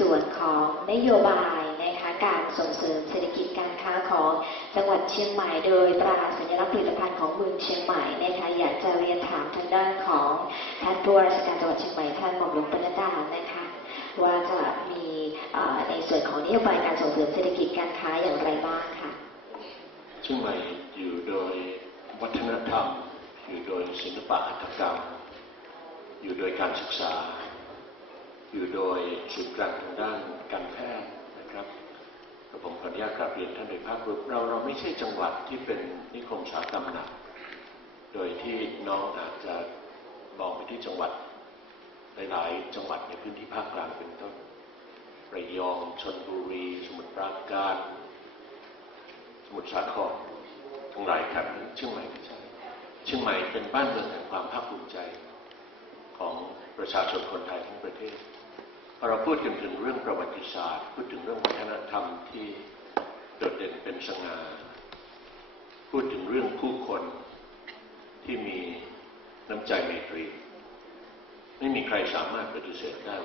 ส่วนของนโยบายนะคะการส่งเสริมเศรษฐกิจการค้าของจังหวัดเชียงใหม่โดยตราสัญลักษณ์ผลิตภัณฑ์ของเมืองเชียงใหม่นะคะอยากจะเรียนถามทางด้านของท่านผู้ว่าราชการจังหวัดเชียงใหม่ท่านหม่อมหลวงปนัดดานะคะว่าจะมีในส่วนของนโยบายการส่งเสริมเศรษฐกิจการค้าอย่างไรบ้างค่ะเชียงใหม่อยู่โดยวัฒนธรรม อยู่โดยศิลปะหัตถกรรม อยู่โดยการศึกษา อยู่โดยศูนย์กลางทางด้านการแพทย์นะครับกระผมขออนุญาตกราบเรียนท่านโดยภาพรวมเราเราไม่ใช่จังหวัดที่เป็นนิคมสาหกรรมหนัก โดยที่น้องอาจจะมองไปที่จังหวัดหลายๆจังหวัดในพื้นที่ภาคกลางเป็นต้นระยองชนบุรี สมุทรปราการ สมุทรสาครทั้งหลายครับเชียงใหม่ไม่ใช่เชียงใหม่เป็นบ้านเมืองแห่งความภาคภูมิใจของประชาชนคนไทยทั้งประเทศ พอเราพูดกันถึงเรื่องประวัติศาสตร์ พูดถึงเรื่องวัฒนธรรมที่โดดเด่นเป็นสง่าพูดถึงเรื่องผู้คนที่มีน้ำใจเมตรีไม่มีใครสามารถปฏิเสธได้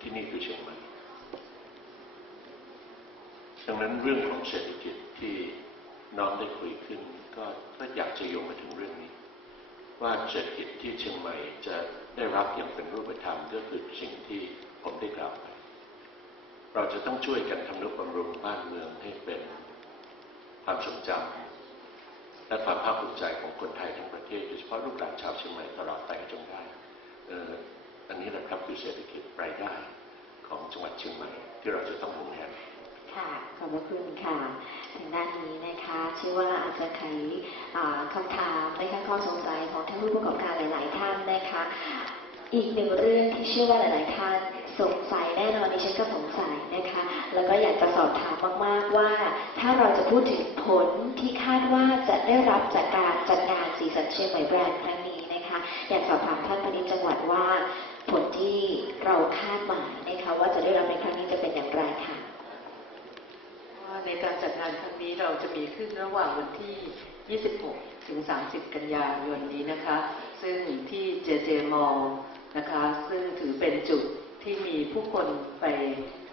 ที่นี่คือเชียงใหม่ดังนั้นเรื่องของเศรษฐกิจที่น้องได้คุยขึ้น ก็ก็อยากจะโยงมาถึง ว่าเศรษฐกิจที่เชียงใหม่จะได้รับอย่างเป็นรูปธรรมก็คือสิ่งที่ผมได้กล่าวไป เราจะต้องช่วยกันทำนุบำรุงบ้านเมืองให้เป็นความทรงจำและความภาคภูมิใจของคนไทยทั้งประเทศโดยเฉพาะลูกหลานชาวเชียงใหม่ตลอดไปจงได้เอออันนี้แหละครับคือเศรษฐกิจรายได้ของจังหวัดเชียงใหม่ที่เราจะต้องหวงแหน ค่ะขอบพระคุณค่ะทางด้านนี้นะคะเชื่อว่าอาจจะไขคำถามนะคะข้อสงสัยของท่านผู้ประกอบการหลาย ๆ ท่านนะคะ อีกหนึ่งเรื่องที่เชื่อว่าหลาย ๆ ท่านสงสัยแน่นอนดิฉันก็สงสัยนะคะ แล้วก็อยากจะสอบถามมาก ๆ ว่า ถ้าเราจะพูดถึงผลที่คาดว่าจะได้รับจากการจัดงานสีสันเชียงใหม่แบรนด์ครั้งนี้นะคะ อยากสอบถามท่านพาณิจังหวัดว่า ผลที่เราคาดหมายนะคะว่าจะได้รับในครั้งนี้จะเป็นอย่างไรค่ะ ว่าในการจัดงานครั้งนี้เราจะมีขึ้นระหว่างวันที่ 26 ถึง 30 กันยายนนี้นะคะ ซึ่งที่ JJ Mall นะคะ ซึ่งถือเป็นจุดที่มีผู้คนไป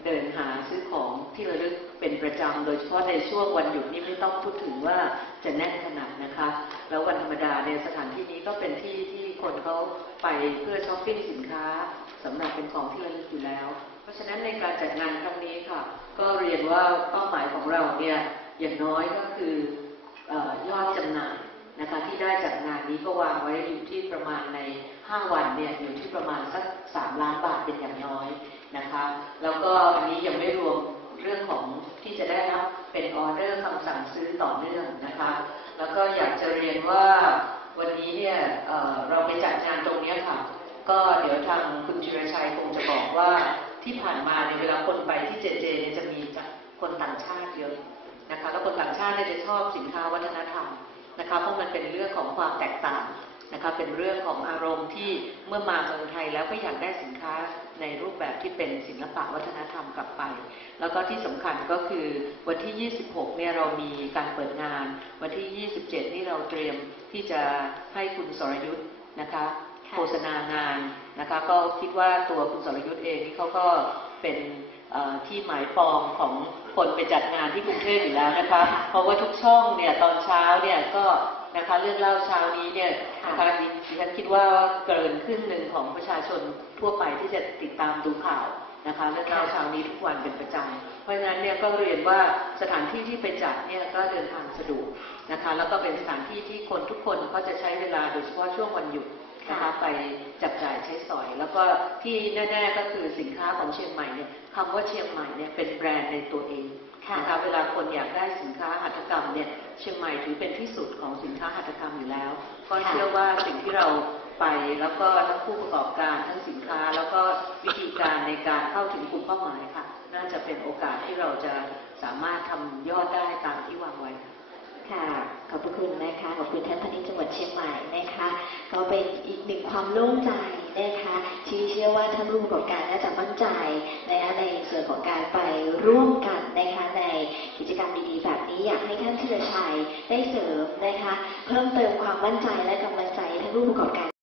เดินหาซื้อของที่ระลึกเป็นประจำ โดยเฉพาะในช่วงวันหยุดนี้ไม่ต้องพูดถึงว่าจะแน่นขนาดนะคะ แล้ววันธรรมดาเนี่ยสถานที่นี้ก็เป็นที่ที่คนเขาไปเพื่อช้อปปิ้งสินค้าสำหรับเป็นของที่ระลึกอยู่แล้ว เพราะฉะนั้นในการจัดงานครั้งนี้ นว่าเป้าหมายของเราเนี่ยอย่างน้อยก็คืออยอดจำหน่ายนะคะที่ได้จากงานนี้ก็วางไว้อยู่ที่ประมาณใน 5 วันเนี่ยอยู่ที่ประมาณสัก 3 ล้านบาทเป็นอย่างน้อยนะคะแล้วก็อันนี้ยังไม่รวมเรื่องของที่จะได้รับเป็นออเดอร์คำสั่งซื้อต่อเนื่องนะคะแล้วก็อยากจะเรียนว่าวันนี้เนี่ยเเราไปจัดงานตรงนี้ค่ะ ก็เดี๋ยวทางคุณจิรชัยคงจะบอกว่าที่ผ่านมาในเวลาคนไปที่เจเจเนี่ยจะมี คนต่างชาติเยอะนะคะแล้วคนต่างชาติเนี่ยจะชอบสินค้าวัฒนธรรมนะคะเพราะมันเป็นเรื่องของความแตกต่างนะคะเป็นเรื่องของอารมณ์ที่เมื่อมาเมืองไทยแล้วก็อยากได้สินค้าในรูปแบบที่เป็นศิลปะวัฒนธรรมกลับไป แล้วก็ที่สำคัญก็คือวันที่ 26 เนี่ยเรามีการเปิดงาน วันที่ 27 นี่เราเตรียมที่จะให้คุณสรยุทธ์นะคะ โฆษณางานนะคะ ก็คิดว่าตัวคุณสรยุทธ์เองนี่เขาก็เป็นเอ่อที่หมายปองของคนไปจัดงานที่กรุงเทพอยู่แล้วนะคะ เพราะว่าทุกช่องเนี่ยตอนเช้าเนี่ยก็นะคะเรื่องเล่าเช้านี้เนี่ยนะคะดิดิฉันคิดว่าเกินครึ่งหนึ่งของประชาชนทั่วไปที่จะติดตามดูข่าวนะคะเรื่องเล่าเช้านี้ทุกวันเป็นประจำ เพราะฉะนั้นเนี่ยก็เรียนว่าสถานที่ที่ไปจัดเนี่ยก็เดินทางสะดวกนะคะ แล้วก็เป็นสถานที่ที่คนทุกคนเขาจะใช้เวลาโดยเฉพาะช่วงวันหยุดนะคะ ไปจับจ่ายใช้สอย แล้วก็ที่แน่ ๆ ก็คือสินค้าของเชียงใหม่เนี่ยคำว่าเชียงใหม่เนี่ยเป็นแบรนด์ในตัวเองค่ะนะคะเวลาคนอยากได้สินค้าหัตถกรรมเนี่ยเชียงใหม่ถือเป็นที่สุดของสินค้าหัตถกรรมอยู่แล้ว ก็เชื่อว่าสิ่งที่เราไปแล้วก็ทั้งผู้ประกอบการทั้งสินค้า แล้วก็วิธีการในการเข้าถึงกลุ่มเป้าหมายค่ะ น่าจะเป็นโอกาสที่เราจะสามารถทำยอดได้ตามที่วางไว้ค่ะค่ะขอบพระคุณนะคะขอบคุณ ความโล่งใจนะคะที่เชื่อว่าท่านผู้ประกอบการน่าจะมั่นใจนะคะในส่วนของการไปร่วมกันนะคะในกิจกรรมดีๆแบบนี้อยากให้ท่านธีรชัยได้เสริมนะคะเพิ่มเติมความมั่นใจและกำลังใจท่านผู้ประกอบการ